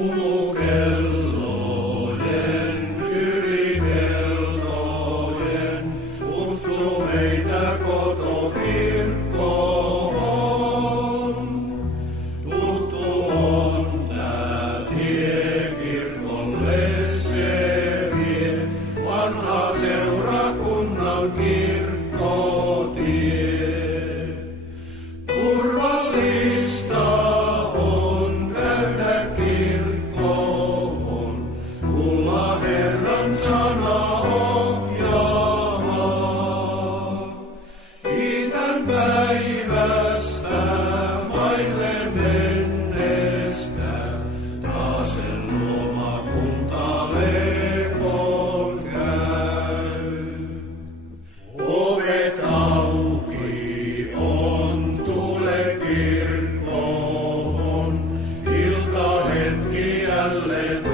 Kuulukellojen yli peltojen kutsu meitä kotokirkkoon. Tuttu on tää tie kirkolle se vie, vanha seurakunnan kirkkotie. Turvallista on käydä kirkkoon, kuulla Herran sana ohjaamaan. Kiitän päivästä maille mennestä, taasen lomakunta lepoon käy. Ovet auki on, tule kirkkoon, iltahetki jälleen